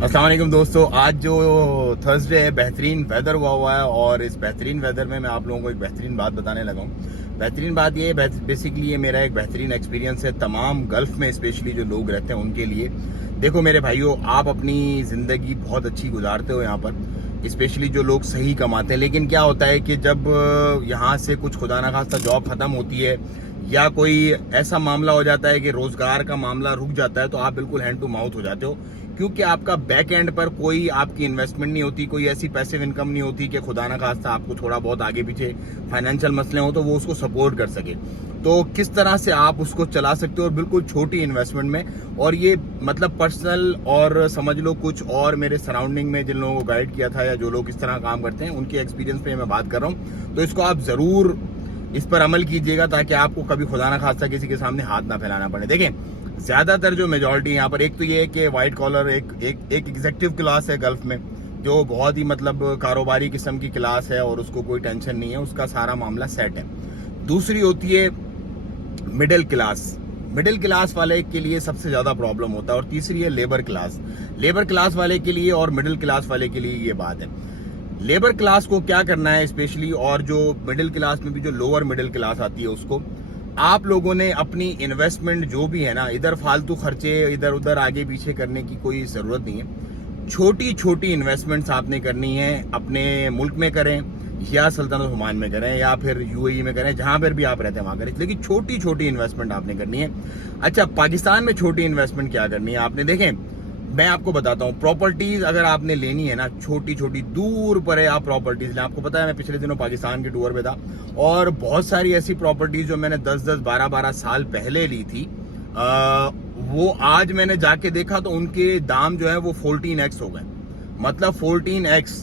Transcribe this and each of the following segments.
अस्सलाम वालेकुम दोस्तों, आज जो थर्सडे है बेहतरीन वेदर हुआ है और इस बेहतरीन वेदर में मैं आप लोगों को एक बेहतरीन बात बताने लगा हूँ। बेहतरीन बात ये है, बेसिकली ये मेरा एक बेहतरीन एक्सपीरियंस है तमाम गल्फ में स्पेशली जो लोग रहते हैं उनके लिए। देखो मेरे भाइयों, आप अपनी ज़िंदगी बहुत अच्छी गुजारते हो यहाँ पर, स्पेशली जो लोग सही कमाते हैं। लेकिन क्या होता है कि जब यहाँ से कुछ खुदा ना खास्ता जॉब ख़त्म होती है या कोई ऐसा मामला हो जाता है कि रोज़गार का मामला रुक जाता है, तो आप बिल्कुल हैंड टू माउथ हो जाते हो, क्योंकि आपका बैक एंड पर कोई आपकी इन्वेस्टमेंट नहीं होती, कोई ऐसी पैसिव इनकम नहीं होती कि खुदा ना खास्ता आपको थोड़ा बहुत आगे पीछे फाइनेंशियल मसले हो तो वो उसको सपोर्ट कर सके। तो किस तरह से आप उसको चला सकते हो और बिल्कुल छोटी इन्वेस्टमेंट में। और ये मतलब पर्सनल और समझ लो कुछ और मेरे सराउंडिंग में जिन लोगों को गाइड किया था या जो लोग इस तरह काम करते हैं उनके एक्सपीरियंस पे मैं बात कर रहा हूँ। तो इसको आप ज़रूर इस पर अमल कीजिएगा ताकि आपको कभी खुदा ना खास्ता किसी के सामने हाथ ना फैलाना पड़े। देखें, ज्यादातर जो मेजॉरिटी यहाँ पर, एक तो ये है कि वाइट कॉलर एक एग्जीक्यूटिव क्लास है गल्फ में, जो बहुत ही मतलब कारोबारी किस्म की क्लास है और उसको कोई टेंशन नहीं है, उसका सारा मामला सेट है। दूसरी होती है मिडिल क्लास। मिडिल क्लास वाले के लिए सबसे ज्यादा प्रॉब्लम होता है। और तीसरी है लेबर क्लास। लेबर क्लास वाले के लिए और मिडिल क्लास वाले के लिए ये बात है। लेबर क्लास को क्या करना है स्पेशली, और जो मिडिल क्लास में भी जो लोअर मिडिल क्लास आती है उसको, आप लोगों ने अपनी इन्वेस्टमेंट जो भी है ना, इधर फालतू खर्चे इधर उधर आगे पीछे करने की कोई जरूरत नहीं है। छोटी छोटी इन्वेस्टमेंट्स आपने करनी है, अपने मुल्क में करें या सल्तनत ओमान में करें या फिर यूएई में करें, जहां पर भी आप रहते हैं वहां करें, लेकिन छोटी छोटी इन्वेस्टमेंट आपने करनी है। अच्छा, पाकिस्तान में छोटी इन्वेस्टमेंट क्या करनी है आपने, देखें मैं आपको बताता हूँ। प्रॉपर्टीज अगर आपने लेनी है ना, छोटी छोटी दूर पर है आप प्रॉपर्टीज लें। आपको पता है मैं पिछले दिनों पाकिस्तान के टूर पे था और बहुत सारी ऐसी प्रॉपर्टीज जो मैंने 10-10, 12-12 साल पहले ली थी, वो आज मैंने जाके देखा तो उनके दाम जो है वो 14x हो गए। मतलब 14x।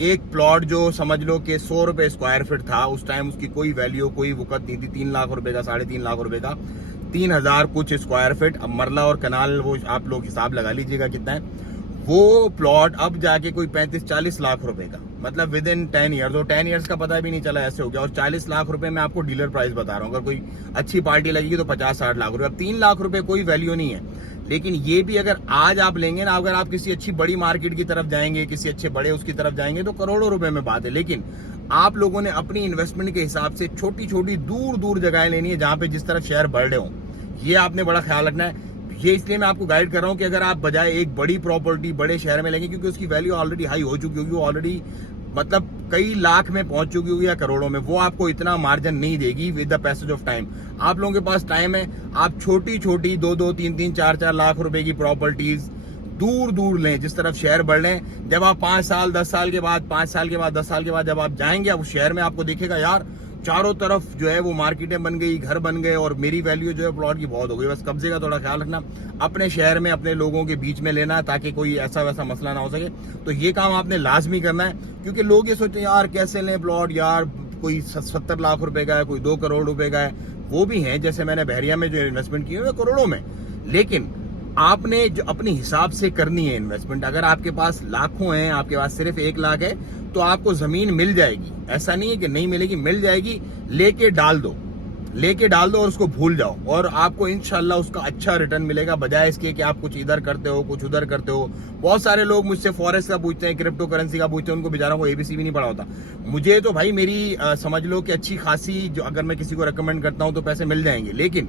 एक प्लॉट जो समझ लो कि 100 रुपए स्क्वायर फीट था उस टाइम, उसकी कोई वैल्यू कोई वक़्त नहीं थी। 3 लाख रुपए का, 3.5 लाख रुपए का, 3000 कुछ स्क्वायर फीट। अब मरला और कनाल वो आप लोग हिसाब लगा लीजिएगा कितना है वो प्लॉट। अब जाके कोई 35-40 लाख रुपए का, मतलब विद इन 10 ईयर्स। और 10 ईयर्स का पता भी नहीं चला ऐसे हो गया। और 40 लाख रुपए मैं आपको डीलर प्राइस बता रहा हूँ। अगर कोई अच्छी पार्टी लगेगी तो 50-60 लाख रुपए। अब 3 लाख रुपए कोई वैल्यू नहीं है। लेकिन ये भी अगर आज आप लेंगे ना, अगर आप किसी अच्छी बड़ी मार्केट की तरफ जाएंगे, किसी अच्छे बड़े उसकी तरफ जाएंगे तो करोड़ों रुपए में बात है। लेकिन आप लोगों ने अपनी इन्वेस्टमेंट के हिसाब से छोटी छोटी दूर दूर जगह लेनी है जहां पे जिस तरफ शेयर बढ़ रहे हो। ये आपने बड़ा ख्याल रखना है। ये इसलिए मैं आपको गाइड कर रहा हूं कि अगर आप बजाय एक बड़ी प्रॉपर्टी बड़े शहर में लेंगे, क्योंकि उसकी वैल्यू ऑलरेडी हाई हो चुकी होगी, वो ऑलरेडी मतलब कई लाख में पहुंच चुकी होगी या करोड़ों में, वो आपको इतना मार्जिन नहीं देगी with the passage of time. आप लोगों के पास टाइम है, आप छोटी छोटी 2-2, 3-3, 4-4 लाख रुपए की प्रॉपर्टीज दूर दूर लें जिस तरफ शहर बढ़ रहे हैं। जब आप 5 साल 10 साल के बाद, 5 साल के बाद, 10 साल के बाद जब आप जाएंगे उस शहर में, आपको दिखेगा यार चारों तरफ जो है वो मार्केटें बन गई, घर बन गए और मेरी वैल्यू जो है प्लॉट की बहुत हो गई। बस कब्जे का थोड़ा ख्याल रखना, अपने शहर में अपने लोगों के बीच में लेना ताकि कोई ऐसा वैसा मसला ना हो सके। तो ये काम आपने लाजमी करना है, क्योंकि लोग ये सोचते हैं यार कैसे लें प्लॉट, यार कोई 70 लाख रुपए का है, कोई 2 करोड़ रुपए का है। वो भी है, जैसे मैंने बहरिया में जो इन्वेस्टमेंट की है करोड़ों में। लेकिन आपने जो अपने हिसाब से करनी है इन्वेस्टमेंट। अगर आपके पास लाखों हैं, आपके पास सिर्फ 1 लाख है, तो आपको जमीन मिल जाएगी। ऐसा नहीं है कि नहीं मिलेगी, मिल जाएगी। लेके डाल दो और उसको भूल जाओ और आपको इंशाल्लाह उसका अच्छा रिटर्न मिलेगा, बजाय इसके कि आप कुछ इधर करते हो कुछ उधर करते हो। बहुत सारे लोग मुझसे फॉरेक्स का पूछते हैं, क्रिप्टो करेंसी का पूछते हैं, उनको बेचारों को एबीसी भी नहीं पड़ा होता। मुझे तो भाई मेरी समझ लो कि अच्छी खासी जो अगर मैं किसी को रिकमेंड करता हूं तो पैसे मिल जाएंगे। लेकिन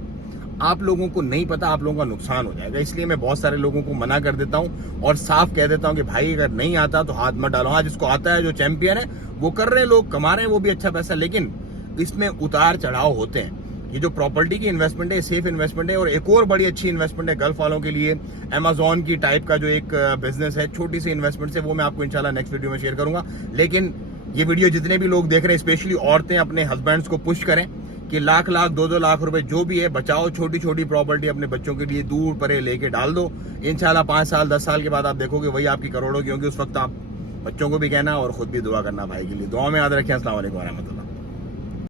आप लोगों को नहीं पता, आप लोगों का नुकसान हो जाएगा। इसलिए मैं बहुत सारे लोगों को मना कर देता हूं और साफ कह देता हूं कि भाई अगर नहीं आता तो हाथ मत डालो। हाँ, जिसको आता है, जो चैंपियन है, वो कर रहे हैं, लोग कमा रहे हैं, वो भी अच्छा पैसा। लेकिन इसमें उतार चढ़ाव होते हैं। ये जो प्रॉपर्टी की इन्वेस्टमेंट है सेफ इन्वेस्टमेंट है। और एक और बड़ी अच्छी इन्वेस्टमेंट है गल्फ वालों के लिए, अमेजोन की टाइप का जो एक बिजनेस है, छोटी सी इन्वेस्टमेंट से, वो मैं आपको इंशाल्लाह नेक्स्ट वीडियो में शेयर करूंगा। लेकिन ये वीडियो जितने भी लोग देख रहे हैं, स्पेशली औरतें, अपने हस्बैंड्स को पुश करें कि लाख 2-2 लाख रुपए जो भी है बचाओ, छोटी छोटी प्रॉपर्टी अपने बच्चों के लिए दूर परे लेके डाल दो। इंशाल्लाह 5 साल 10 साल के बाद आप देखोगे वही आपकी करोड़ों की होंगी। उस वक्त आप बच्चों को भी कहना और खुद भी दुआ करना भाई के लिए। दुआ में याद रखें। अस्सलाम वालेकुम।